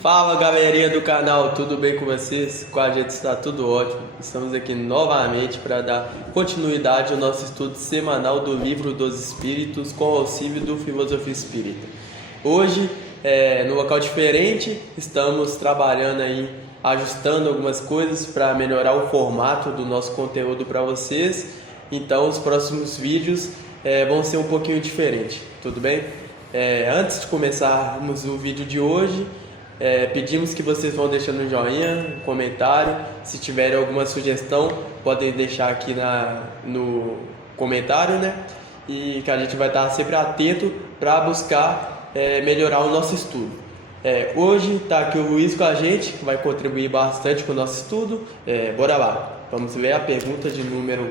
Fala galerinha do canal, tudo bem com vocês? Com a gente está tudo ótimo. Estamos aqui novamente para dar continuidade ao nosso estudo semanal do Livro dos Espíritos com auxílio do Filosofia Espírita. Hoje, num local diferente, estamos trabalhando aí, ajustando algumas coisas para melhorar o formato do nosso conteúdo para vocês. Então os próximos vídeos vão ser um pouquinho diferentes, tudo bem? Antes de começarmos o vídeo de hoje, pedimos que vocês vão deixando um joinha, um comentário. Se tiverem alguma sugestão, podem deixar aqui no comentário, né? E que a gente vai estar sempre atento para buscar melhorar o nosso estudo. Hoje está aqui o Luiz com a gente, que vai contribuir bastante com o nosso estudo. Bora lá, vamos ver a pergunta de número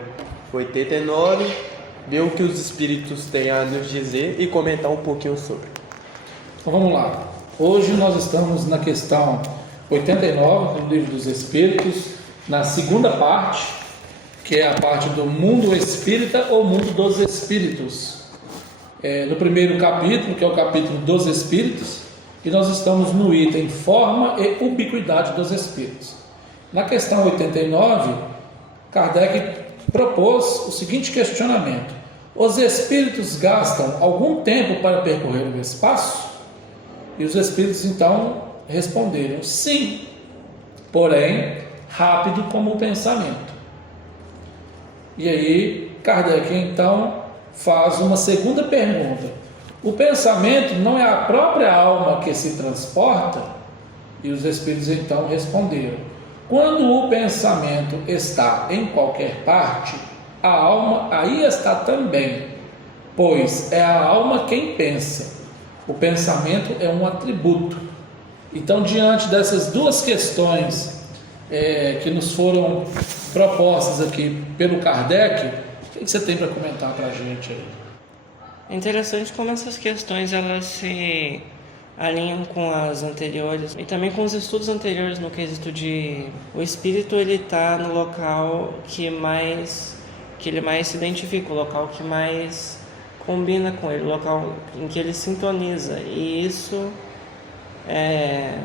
89, ver o que os espíritos têm a nos dizer e comentar um pouquinho sobre. Então vamos lá. Hoje nós estamos na questão 89 do Livro dos Espíritos, na segunda parte, que é a parte do mundo espírita ou mundo dos espíritos. No primeiro capítulo, que é o capítulo dos espíritos, e nós estamos no item forma e ubiquidade dos espíritos. Na questão 89, Kardec propôs o seguinte questionamento: os espíritos gastam algum tempo para percorrer o espaço? E os espíritos então responderam: sim, porém rápido como o pensamento. E aí Kardec então faz uma segunda pergunta: o pensamento não é a própria alma que se transporta? E os espíritos então responderam: quando o pensamento está em qualquer parte, a alma aí está também, pois é a alma quem pensa. O pensamento é um atributo. Então, diante dessas duas questões que nos foram propostas aqui pelo Kardec, o que você tem para comentar para a gente aí? É interessante como essas questões elas se alinham com as anteriores e também com os estudos anteriores no quesito de o espírito ele está no local que ele mais se identifica, o local que mais combina com ele, o local em que ele sintoniza, e isso é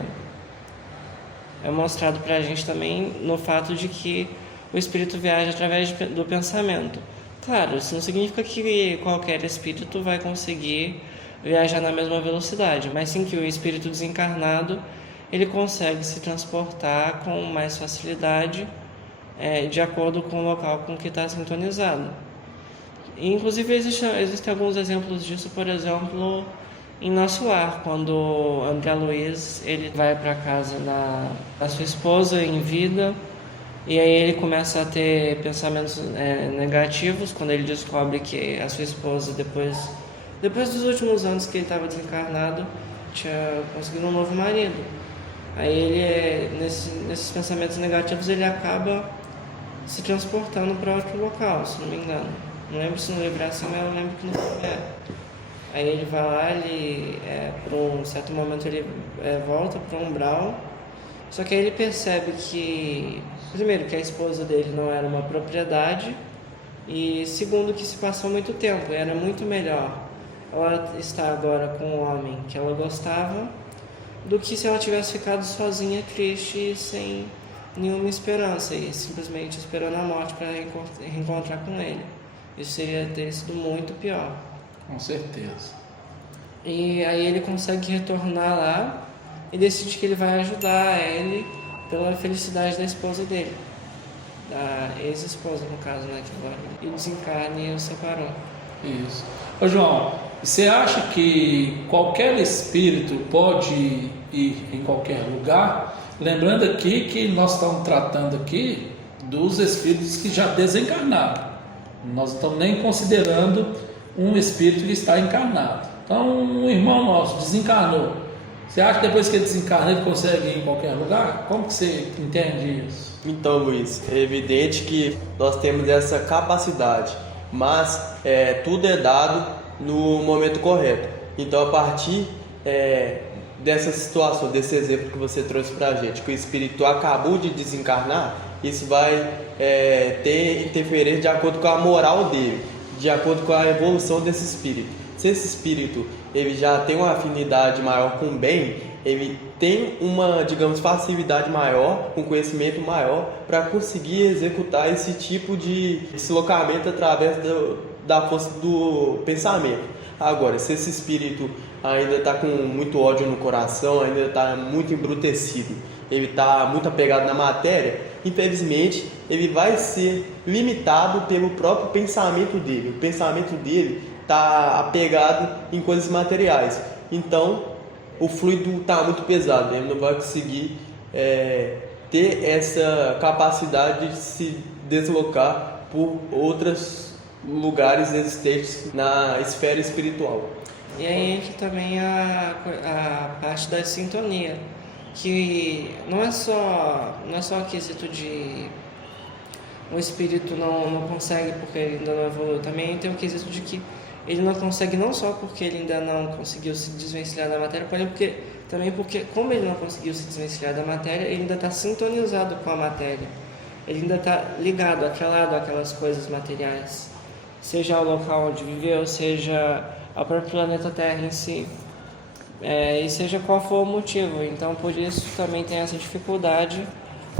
mostrado para a gente também no fato de que o espírito viaja através do pensamento. Claro, isso não significa que qualquer espírito vai conseguir viajar na mesma velocidade, mas sim que o espírito desencarnado ele consegue se transportar com mais facilidade de acordo com o local com que está sintonizado. Inclusive existem alguns exemplos disso, por exemplo, em Nosso Lar, quando André Luiz ele vai para casa da sua esposa em vida, e aí ele começa a ter pensamentos negativos quando ele descobre que a sua esposa, depois dos últimos anos que ele estava desencarnado, tinha conseguido um novo marido. Aí ele, nesses pensamentos negativos, ele acaba se transportando para outro local, se não me engano. Não lembro se no livro é assim, mas eu lembro que não é. Aí ele vai lá, por um certo momento ele volta para o umbral. Só que aí ele percebe que, primeiro, que a esposa dele não era uma propriedade, e segundo, que se passou muito tempo, e era muito melhor ela estar agora com um homem que ela gostava do que se ela tivesse ficado sozinha, triste e sem nenhuma esperança, e simplesmente esperando a morte para reencontrar com ele. Isso seria ter sido muito pior. Com certeza. E aí ele consegue retornar lá e decide que ele vai ajudar ele pela felicidade da esposa dele, da ex-esposa no caso, né, que agora e o desencarne e o separou. Isso. Ô João, você acha que qualquer espírito pode ir em qualquer lugar? Lembrando aqui que nós estamos tratando aqui dos espíritos que já desencarnaram. Nós não estamos nem considerando um espírito que está encarnado. Então, um irmão nosso desencarnou. Você acha que depois que ele desencarna, ele consegue ir em qualquer lugar? Como que você entende isso? Então, Luiz, é evidente que nós temos essa capacidade, mas tudo é dado no momento correto. Então, a partir dessa situação, desse exemplo que você trouxe para a gente, que o espírito acabou de desencarnar, isso vai ter interferência de acordo com a moral dele, de acordo com a evolução desse espírito. se esse espírito ele já tem uma afinidade maior com o bem, ele tem uma, digamos, facilidade maior, um conhecimento maior para conseguir executar esse tipo de deslocamento através da força do pensamento. Agora, se esse espírito ainda está com muito ódio no coração, ainda está muito embrutecido, ele está muito apegado na matéria, infelizmente ele vai ser limitado pelo próprio pensamento dele. O pensamento dele está apegado em coisas materiais, então o fluido está muito pesado, ele não vai conseguir ter essa capacidade de se deslocar por outros lugares existentes na esfera espiritual. E aí entra também a parte da sintonia, que não é só o quesito de o espírito não consegue porque ele ainda não evoluiu, também tem o quesito de que ele não consegue não só porque ele ainda não conseguiu se desvencilhar da matéria, porém também porque como ele não conseguiu se desvencilhar da matéria, ele ainda está sintonizado com a matéria, ele ainda está ligado, atrelado àquelas coisas materiais, seja o local onde viveu, seja ao próprio planeta Terra em si, e seja qual for o motivo. Então por isso também tem essa dificuldade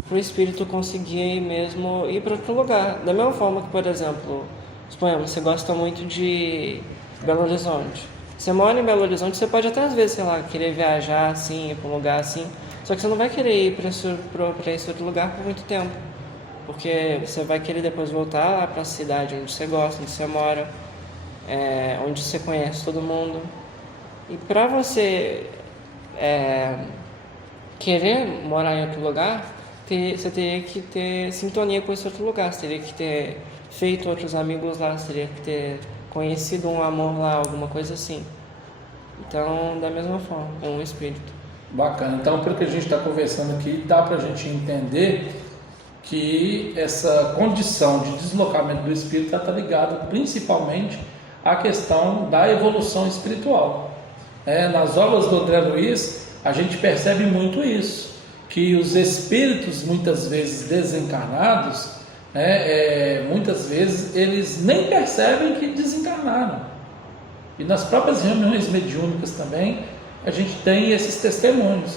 para o espírito conseguir mesmo ir para outro lugar. Da mesma forma que, por exemplo, suponhamos, você gosta muito de Belo Horizonte. Você mora em Belo Horizonte, você pode até às vezes, sei lá, querer viajar assim, ir para um lugar assim, só que você não vai querer ir para esse outro lugar por muito tempo, porque você vai querer depois voltar lá para a cidade onde você gosta, onde você mora, onde você conhece todo mundo. E para você querer morar em outro lugar, você teria que ter sintonia com esse outro lugar, você teria que ter feito outros amigos lá, você teria que ter conhecido um amor lá, alguma coisa assim. Então, da mesma forma, com o espírito. Bacana. Então, pelo que a gente está conversando aqui, dá para a gente entender que essa condição de deslocamento do espírito está ligada principalmente à questão da evolução espiritual. Nas obras do André Luiz, a gente percebe muito isso, que os espíritos, muitas vezes desencarnados, muitas vezes eles nem percebem que desencarnaram. E nas próprias reuniões mediúnicas também, a gente tem esses testemunhos,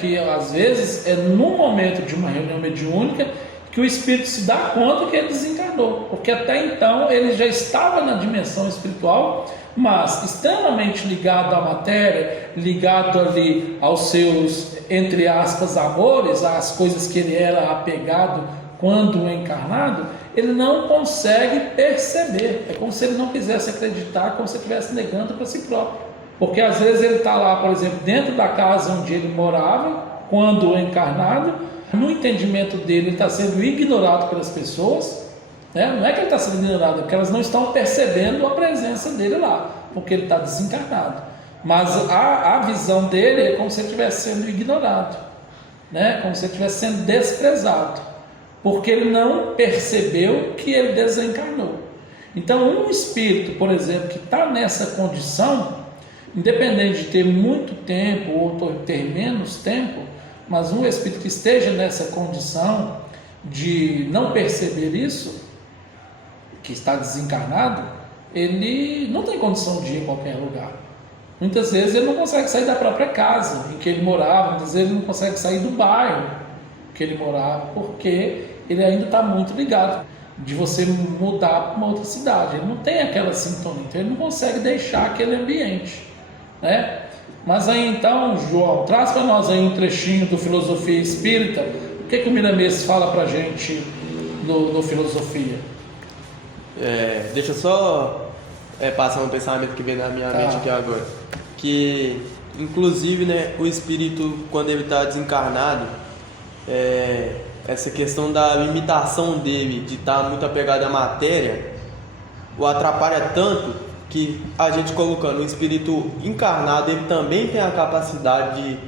que às vezes é no momento de uma reunião mediúnica que o espírito se dá conta que ele desencarnou, porque até então ele já estava na dimensão espiritual, mas extremamente ligado à matéria, ligado ali aos seus, entre aspas, amores, às coisas que ele era apegado quando encarnado, ele não consegue perceber. É como se ele não quisesse acreditar, como se ele estivesse negando para si próprio. Porque às vezes ele está lá, por exemplo, dentro da casa onde ele morava, quando encarnado, no entendimento dele ele está sendo ignorado pelas pessoas, Não é que ele está sendo ignorado, é porque elas não estão percebendo a presença dele lá, porque ele está desencarnado. Mas a visão dele é como se ele estivesse sendo ignorado, como se ele estivesse sendo desprezado, porque ele não percebeu que ele desencarnou. Então, um espírito, por exemplo, que está nessa condição, independente de ter muito tempo ou ter menos tempo, mas um espírito que esteja nessa condição de não perceber isso, que está desencarnado, ele não tem condição de ir em qualquer lugar. Muitas vezes ele não consegue sair da própria casa em que ele morava, muitas vezes ele não consegue sair do bairro que ele morava, porque ele ainda está muito ligado de você mudar para uma outra cidade. Ele não tem aquela sintonia, então ele não consegue deixar aquele ambiente, Mas aí então, João, traz para nós aí um trechinho do Filosofia Espírita. O que o Miramês fala para a gente no Filosofia? Deixa eu só passar um pensamento que veio na minha mente aqui agora. Que, inclusive, o espírito, quando ele está desencarnado, essa questão da limitação dele, de estar muito apegado à matéria, o atrapalha tanto que a gente colocando o espírito encarnado, ele também tem a capacidade de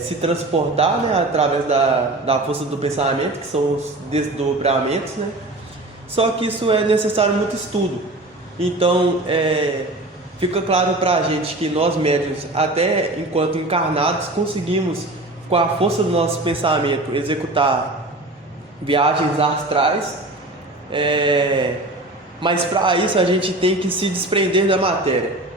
se transportar, através da força do pensamento, que são os desdobramentos, Só que isso é necessário muito estudo. Então, fica claro para a gente que nós médiuns, até enquanto encarnados, conseguimos, com a força do nosso pensamento, executar viagens astrais, Mas para isso a gente tem que se desprender da matéria.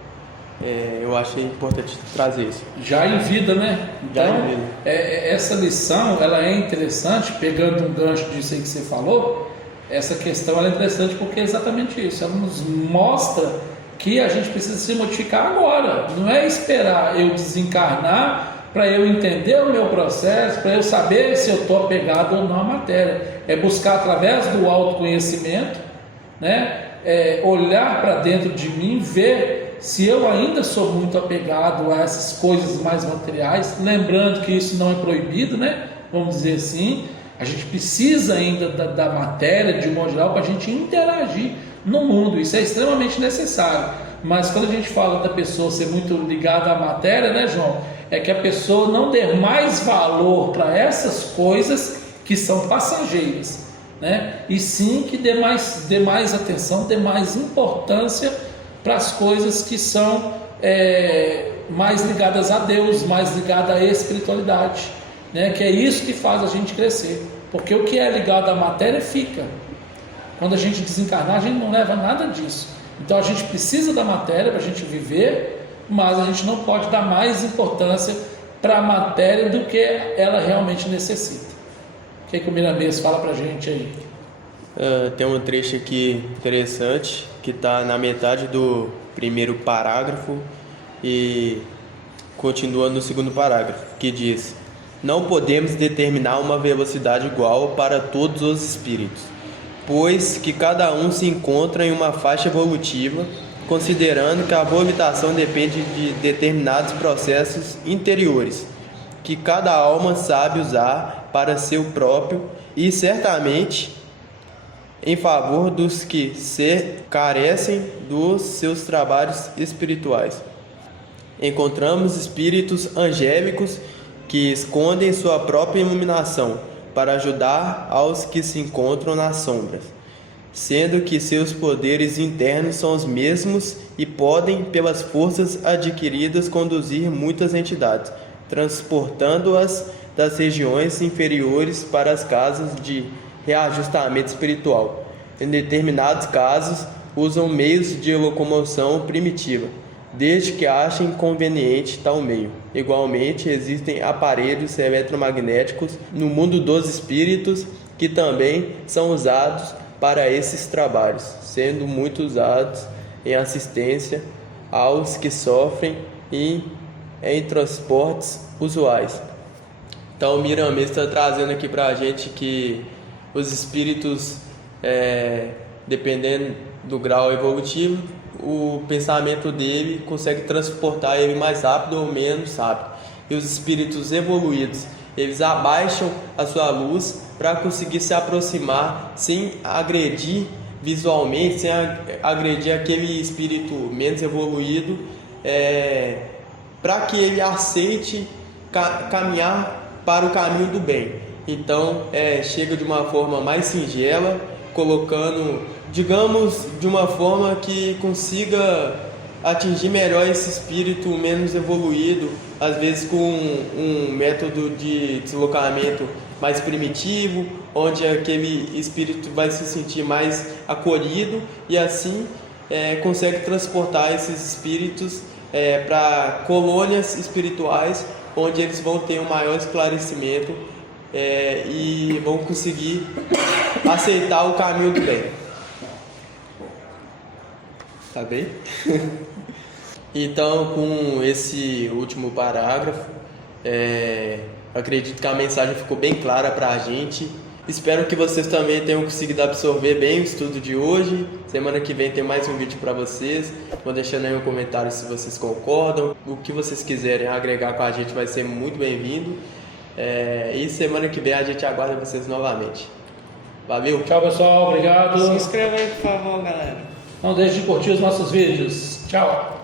Eu achei importante trazer isso. Já em vida, né? Já Então, em vida. Essa lição, ela é interessante, pegando um gancho disso aí que você falou, essa questão ela é interessante porque é exatamente isso, ela nos mostra que a gente precisa se modificar agora, não é esperar eu desencarnar para eu entender o meu processo, para eu saber se eu estou apegado ou não à matéria, é buscar através do autoconhecimento, né? Olhar para dentro de mim, ver se eu ainda sou muito apegado a essas coisas mais materiais, lembrando que isso não é proibido, né? Vamos dizer assim, a gente precisa ainda da matéria de um modo geral para a gente interagir no mundo, isso é extremamente necessário. Mas quando a gente fala da pessoa ser muito ligada à matéria, né, João? É que a pessoa não dê mais valor para essas coisas que são passageiras, né? E sim que dê mais atenção, dê mais importância para as coisas que são mais ligadas a Deus, mais ligadas à espiritualidade, né? Que é isso que faz a gente crescer, porque o que é ligado à matéria fica. Quando a gente desencarnar, a gente não leva nada disso. Então a gente precisa da matéria para a gente viver, mas a gente não pode dar mais importância para a matéria do que ela realmente necessita. O que o Miramês fala para a gente aí? Tem um trecho aqui interessante que está na metade do primeiro parágrafo e continua no segundo parágrafo, que diz: não podemos determinar uma velocidade igual para todos os espíritos, pois que cada um se encontra em uma faixa evolutiva, considerando que a movimentação depende de determinados processos interiores, que cada alma sabe usar para seu próprio e certamente em favor dos que se carecem dos seus trabalhos espirituais. Encontramos espíritos angélicos que escondem sua própria iluminação para ajudar aos que se encontram nas sombras, sendo que seus poderes internos são os mesmos e podem, pelas forças adquiridas, conduzir muitas entidades, transportando-as das regiões inferiores para as casas de reajustamento espiritual. Em determinados casos, usam meios de locomoção primitiva, desde que achem conveniente tal meio. Igualmente, existem aparelhos eletromagnéticos no mundo dos espíritos que também são usados para esses trabalhos, sendo muito usados em assistência aos que sofrem e em transportes usuais. Então, o Miramês está trazendo aqui para a gente que os espíritos, dependendo do grau evolutivo, o pensamento dele consegue transportar ele mais rápido ou menos rápido. E os espíritos evoluídos, eles abaixam a sua luz para conseguir se aproximar sem agredir visualmente, sem agredir aquele espírito menos evoluído, para que ele aceite caminhar para o caminho do bem. Então, chega de uma forma mais singela, colocando, digamos, de uma forma que consiga atingir melhor esse espírito menos evoluído, às vezes com um método de deslocamento mais primitivo, onde aquele espírito vai se sentir mais acolhido e assim consegue transportar esses espíritos para colônias espirituais, onde eles vão ter um maior esclarecimento e vão conseguir aceitar o caminho do bem. Tá bem? Então, com esse último parágrafo, acredito que a mensagem ficou bem clara para a gente. Espero que vocês também tenham conseguido absorver bem o estudo de hoje. Semana que vem tem mais um vídeo para vocês. Vou deixando aí um comentário se vocês concordam. O que vocês quiserem agregar com a gente vai ser muito bem-vindo. E semana que vem a gente aguarda vocês novamente. Valeu! Tchau, pessoal. Obrigado. Se inscreva aí, por favor, galera. Não deixe de curtir os nossos vídeos. Tchau.